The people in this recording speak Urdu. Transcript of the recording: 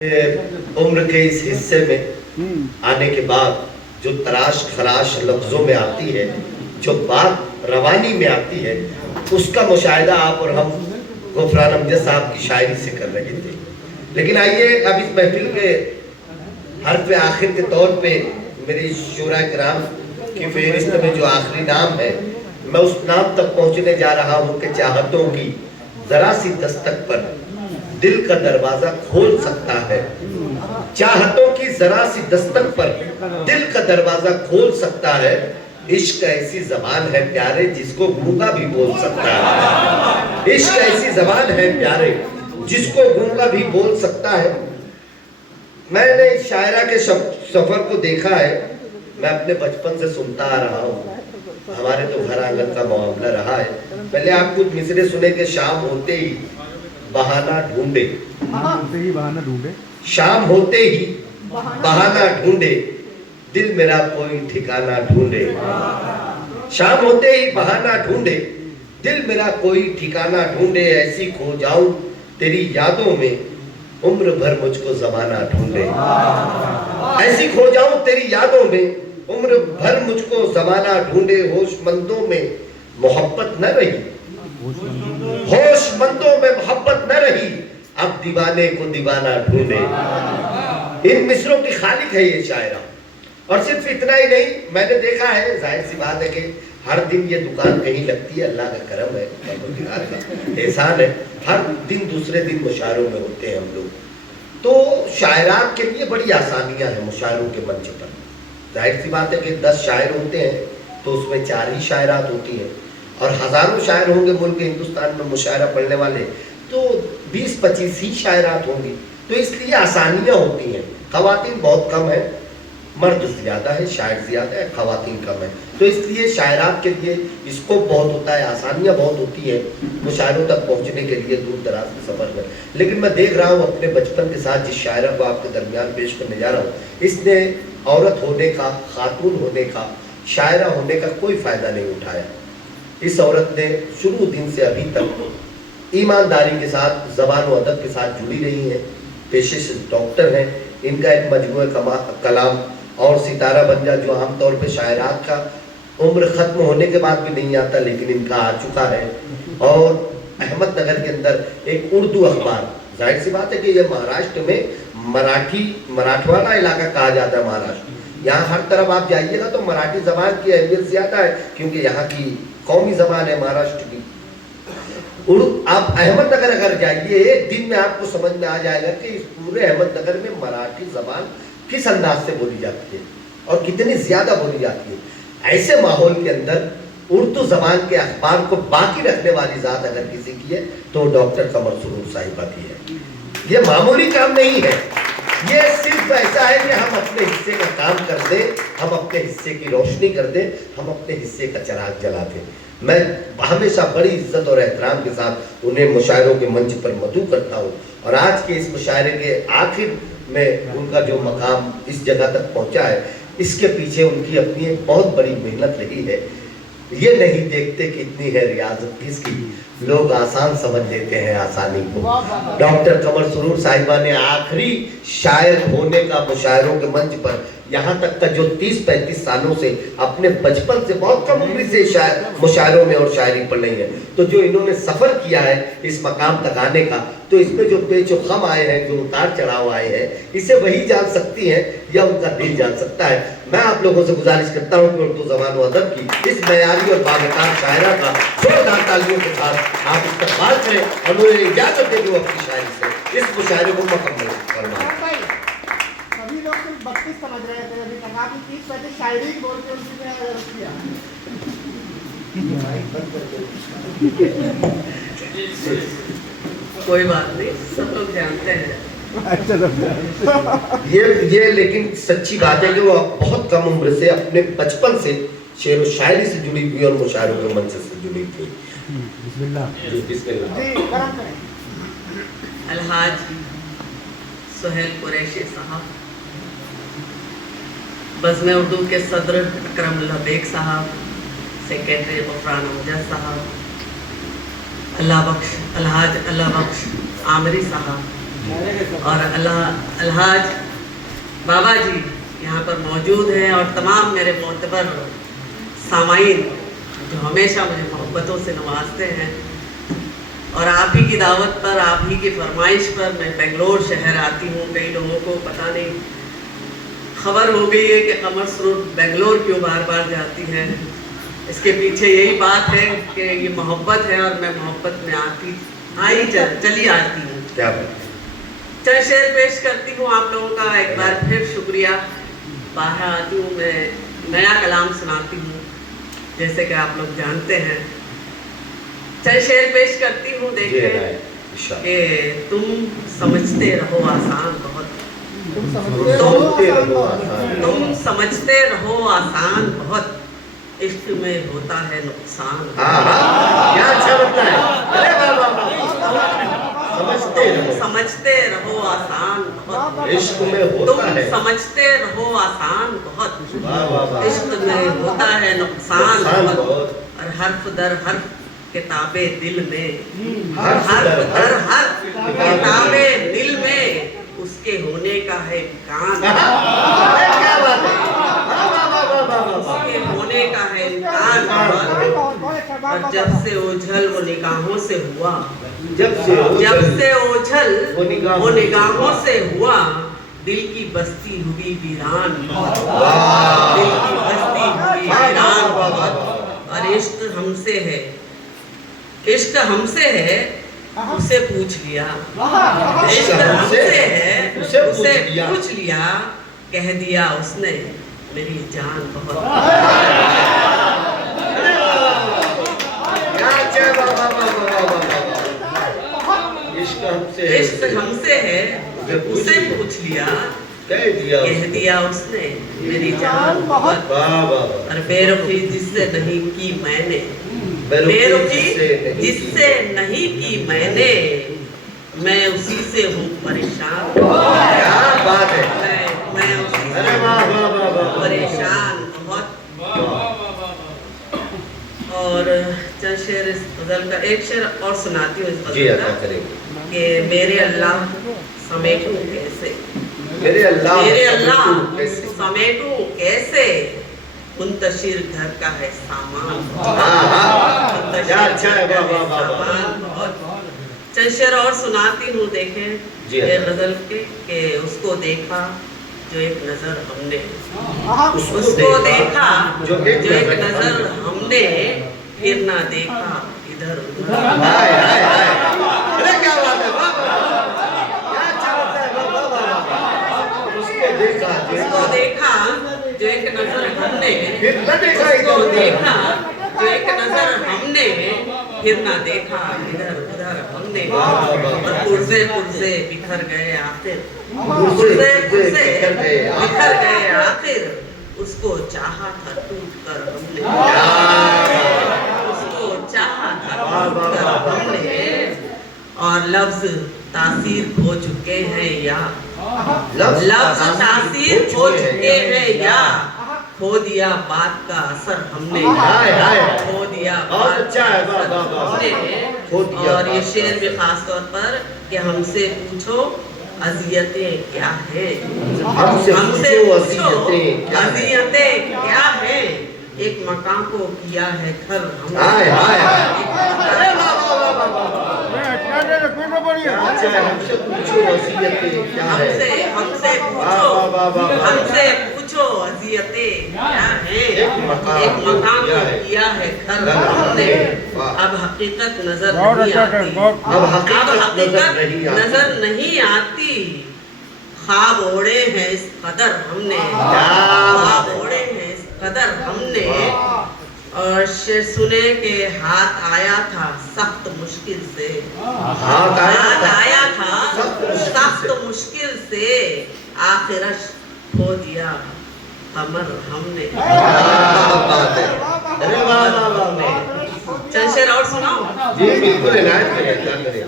عمر کے اس حصے میں آنے کے بعد جو تراش خراش لفظوں میں آتی ہے، جو بات روانی میں آتی ہے، اس کا مشاہدہ آپ اور ہم غفران امجد صاحب کی شاعری سے کر رہے تھے. لیکن آئیے اب اس محفل کے حرف آخر کے طور پہ میری شورا کرام کی فہرست میں جو آخری نام ہے، میں اس نام تک پہنچنے جا رہا ہوں کہ چاہتوں کی ذرا سی دستک پر دل کا دروازہ کھول سکتا ہے. چاہتوں کی ذرا سی دستک پر دل کا دروازہ کھول سکتا ہے. عشق ایسی زبان ہے پیارے جس کو گونگا بھی بول سکتا ہے. عشق ایسی زبان ہے پیارے جس کو گونگا بھی بول سکتا ہے. میں نے شاعرہ کے سفر کو دیکھا ہے. میں اپنے بچپن سے سنتا آ رہا ہوں. ہمارے تو گھر آنگن کا معاملہ رہا ہے. پہلے آپ کچھ مصرے سنے کہ شام ہوتے ہی بہانہ ڈھونڈے، شام ہوتے ہی بہانہ ڈھونڈے، دل میرا کوئی ٹھکانہ ڈھونڈے. شام ہوتے ہی بہانہ ڈھونڈے، دل میرا کوئی ٹھکانہ ڈھونڈے. ایسی کھو جاؤں تیری یادوں میں عمر بھر مجھ کو زمانہ ڈھونڈے. ایسی کھو جاؤں تیری یادوں میں عمر بھر مجھ کو زمانہ ڈھونڈے. ہوش مندوں میں محبت نہ رہی، ہوش مندوں میں محبت نہ رہی، اب دیوانے کو دیوانہ ڈھونڈے. ان مصروں کی خالق ہے یہ شاعرہ. اور صرف اتنا ہی نہیں، میں نے دیکھا ہے، ظاہر سی بات ہے کہ ہر دن یہ دکان کہیں لگتی ہے. اللہ کا کرم ہے، پروردگار کا احسان ہے. ہر دن دوسرے دن مشاعروں میں ہوتے ہیں ہم لوگ. تو شاعرات کے لیے بڑی آسانیاں ہیں مشاعروں کے منچ پر. ظاہر سی بات ہے کہ 10 شاعر ہوتے ہیں تو اس میں 4 ہی شاعرات ہوتی ہیں. اور ہزاروں شاعر ہوں گے ملک ہندوستان میں مشاعرہ پڑھنے والے، تو 20-25 ہی شاعرات ہوں گی. تو اس لیے آسانیاں ہوتی ہیں. خواتین بہت کم ہیں، مرد زیادہ ہے، شاعر زیادہ ہے، خواتین کم ہیں. تو اس لیے شاعرات کے لیے اسکوپ بہت ہوتا ہے، آسانیاں بہت ہوتی ہیں مشاعروں تک پہنچنے کے لیے دور دراز کے سفر میں. لیکن میں دیکھ رہا ہوں اپنے بچپن کے ساتھ جس شاعرہ کو آپ کے درمیان پیش کرنے جا رہا ہوں، اس نے عورت ہونے کا، خاتون ہونے کا، شاعرہ ہونے کا کوئی فائدہ نہیں اٹھایا. اس عورت نے شروع دن سے ابھی تک ایمانداری کے ساتھ، زبان و ادب کے ساتھ جڑی رہی ہیں. پیشے سے ڈاکٹر ہیں. ان کا ایک مجموعہ کلام اور ستارہ بن جا، جو عام طور پہ شاعرات کا عمر ختم ہونے کے بعد بھی نہیں آتا، لیکن ان کا آ چکا ہے. اور احمد نگر کے اندر ایک اردو اخبار، ظاہر سی بات ہے کہ یہ مہاراشٹر میں مراٹھواڑا علاقہ کہا جاتا ہے. مہاراشٹر، یہاں ہر طرف آپ جائیے گا تو مراٹھی زبان کی اہمیت زیادہ ہے، کیونکہ یہاں کی قومی زبان ہے مہاراشٹر کی. آپ احمد نگر اگر جائیے، ایک دن میں آپ کو سمجھ میں آ جائے گا کہ اس پورے احمد نگر میں مراٹھی زبان کس انداز سے بولی جاتی ہے اور کتنی زیادہ بولی جاتی ہے. ایسے ماحول کے اندر اردو زبان کے اخبار کو باقی رکھنے والی ذات اگر کسی کی ہے تو ڈاکٹر قمر سرور صاحبہ کی ہے. یہ معمولی کام نہیں ہے. یہ صرف ایسا ہے کہ ہم اپنے حصے کا کام کر دیں، ہم اپنے حصے کی روشنی کر دیں، ہم اپنے حصے کا چراغ جلا دیں. میں ہمیشہ بڑی عزت اور احترام کے ساتھ انہیں مشاعروں کے منچ پر مدعو کرتا ہوں. اور آج کے اس مشاعرے کے آخر میں ان کا جو مقام اس جگہ تک پہنچا ہے، اس کے پیچھے ان کی اپنی ایک بہت بڑی محنت رہی ہے. یہ نہیں دیکھتے کہ اتنی ہے ریاضت کس کی، لوگ آسان سمجھ لیتے ہیں آسانی کو. ڈاکٹر قمر سرور صاحبہ نے آخری شاعر ہونے کا مشاعروں کے منچ پر، یہاں تک کا جو 30-35 سالوں سے اپنے بچپن سے بہت کم عمری سے مشاعروں میں اور شاعری پڑھ رہی ہیں، تو جو انہوں نے سفر کیا ہے اس مقام تک آنے کا، تو اس میں جو پیچ و خم آئے ہیں، جو اتار چڑھاؤ آئے ہیں، اسے وہی جان سکتی ہیں یا ان کا دل جان سکتا ہے. میں آپ لوگوں سے گزارش کرتا ہوں کہ اردو زبان و ادب کی اس معیاری اور باوقار شاعرہ کا زوردار تالیوں کے ساتھ آپ استقبال کریں اور انہیں اجازت دیں کہ وہ اپنی شاعری سے اس مشاعرے کو مکمل فرمائیں. سبھی لوگ صرف 32 سمجھ رہے تھے، ابھی تک آپ 30-35 شاعری بول کے اس نے کیا. کوئی بات نہیں، سب لوگ جانتے ہیں. یہ لیکن سچی بات ہے کہ وہ بہت کم عمر سے اپنے بچپن سے شعر و شاعری سے جڑی ہوئی اور مشاعروں کے منچ سے جڑی ہوئی. بسم اللہ. الحاج سہیل قریشی صاحب، بزم اردو کے صدر اکرم اللہ بیگ صاحب، سیکریٹری غفران امجد صاحب، الحاج اللہ بخش عامری صاحب، اور اللہ الحاج بابا جی یہاں پر موجود ہیں اور تمام میرے معتبر سامعین جو ہمیشہ مجھے محبتوں سے نوازتے ہیں، اور آپ ہی کی دعوت پر، آپ ہی کی فرمائش پر میں بنگلور شہر آتی ہوں۔ کئی لوگوں کو پتہ نہیں خبر ہو گئی ہے کہ قمر سرور بنگلور کیوں بار بار جاتی ہے۔ اس کے پیچھے یہی بات ہے کہ یہ محبت ہے اور میں محبت میں چلی آتی ہوں۔ کیا بات ہے؟ چند شعر پیش کرتی ہوں آپ لوگوں کا ایک بار پھر شکریہ۔ باہر آتی ہوں، میں نیا کلام سناتی ہوں جیسے کہ آپ لوگ جانتے ہیں۔ چند شعر پیش کرتی ہوں، دیکھیں کہ تم سمجھتے رہو آسان بہت، تم سمجھتے رہو آسان بہت، عشق میں ہوتا ہے نقصان۔ کیا اچھا بنتا ہے، سمجھتے رہو آسان بہت، عشق میں ہوتا ہے، تم سمجھتے رہو آسان بہت، عشق میں ہوتا ہے نقصان بہت، اور حرف در حرف کتابیں دل میں، حرف در حرف کتابیں دل میں اس کے ہونے کا ہے امکان، کیا بات ہے، اس کے ہونے کا ہے امکان، اور جب سے اوجھل وہ نگاہوں سے ہوا، جب سے اوجھل وہ نگاہوں سے ہوا، دل کی بستی ہوئی ویران، دل کی بستی ہوئی ویران بہت، اور عشق ہم سے ہے، عشق ہم سے ہے اسے پوچھ لیا، عشق ہم سے ہے اسے پوچھ لیا، کہہ دیا اس نے میری جان بہت۔ عشق ہم سے ہے اسے پوچھ لیا، کہہ دیا اس نے میری جان بہت، اور بے رخی جس سے نہیں کی میں نے، بے رخی جس سے نہیں کی میں نے، میں اسی سے ہوں پریشان، کیا بات ہے، میں اسی سے پریشان بہت۔ اور چند شعر اس غزل کا، ایک شعر اور سناتی ہوں اس غزل کا، کہ میرے اللہ سمیٹوں کیسے، میرے اللہ سمیٹوں کیسے، منتشر گھر کا ہے سامان، چند شعر اور سناتی ہوں، دیکھیں غزل کے، کہ اس کو دیکھا جو ایک نظر ہم نے، اس کو دیکھا جو ایک نظر ہم نے، پھر نہ دیکھا ادھر اس کو دیکھا جو ایک نظر ہم نے، اس کو دیکھا جو ایک نظر ہم نے، پھر نہ دیکھا ادھر ادھر ہم نے، اور پرزے پرزے بکھر گئے آخر، پرزے پرزے بکھر گئے آخر، اس کو چاہا تھا ٹوٹ کر ہم نے، اس کو چاہا تھا ٹوٹ کر ہم نے، اور لفظ تاثیر کھو چکے ہیں یا، لفظ تاثیر کھو چکے ہیں یا، کھو دیا بات کا اثر ہم نے، کھو دیا بات کا اثر ہم نے۔ اور یہ شعر بھی خاص طور پر کہ ہم سے پوچھو اذیتیں کیا ہیں، ہم سے پوچھو اذیتیں کیا ہیں، ایک مکان کو کیا ہے گھر ہم نے، ہم سے پوچھو اذیتیں کیا ہیں، ایک مقام کو کیا ہے گھر ہم نے، اب حقیقت نظر نہیں آتی، اب حقیقت نظر نہیں آتی، خواب اوڑے ہیں اس قدر ہم نے، خواب اوڑے ہیں اس قدر ہم نے۔ اور شعر سنے کہ ہاتھ آیا تھا سخت مشکل سے، ہاتھ آیا تھا سخت مشکل سے، آخرش کھو دیا قمر ہم نے، چند شعر اور سناؤ؟ جی بالکل عنایت کریں، کیا کریں۔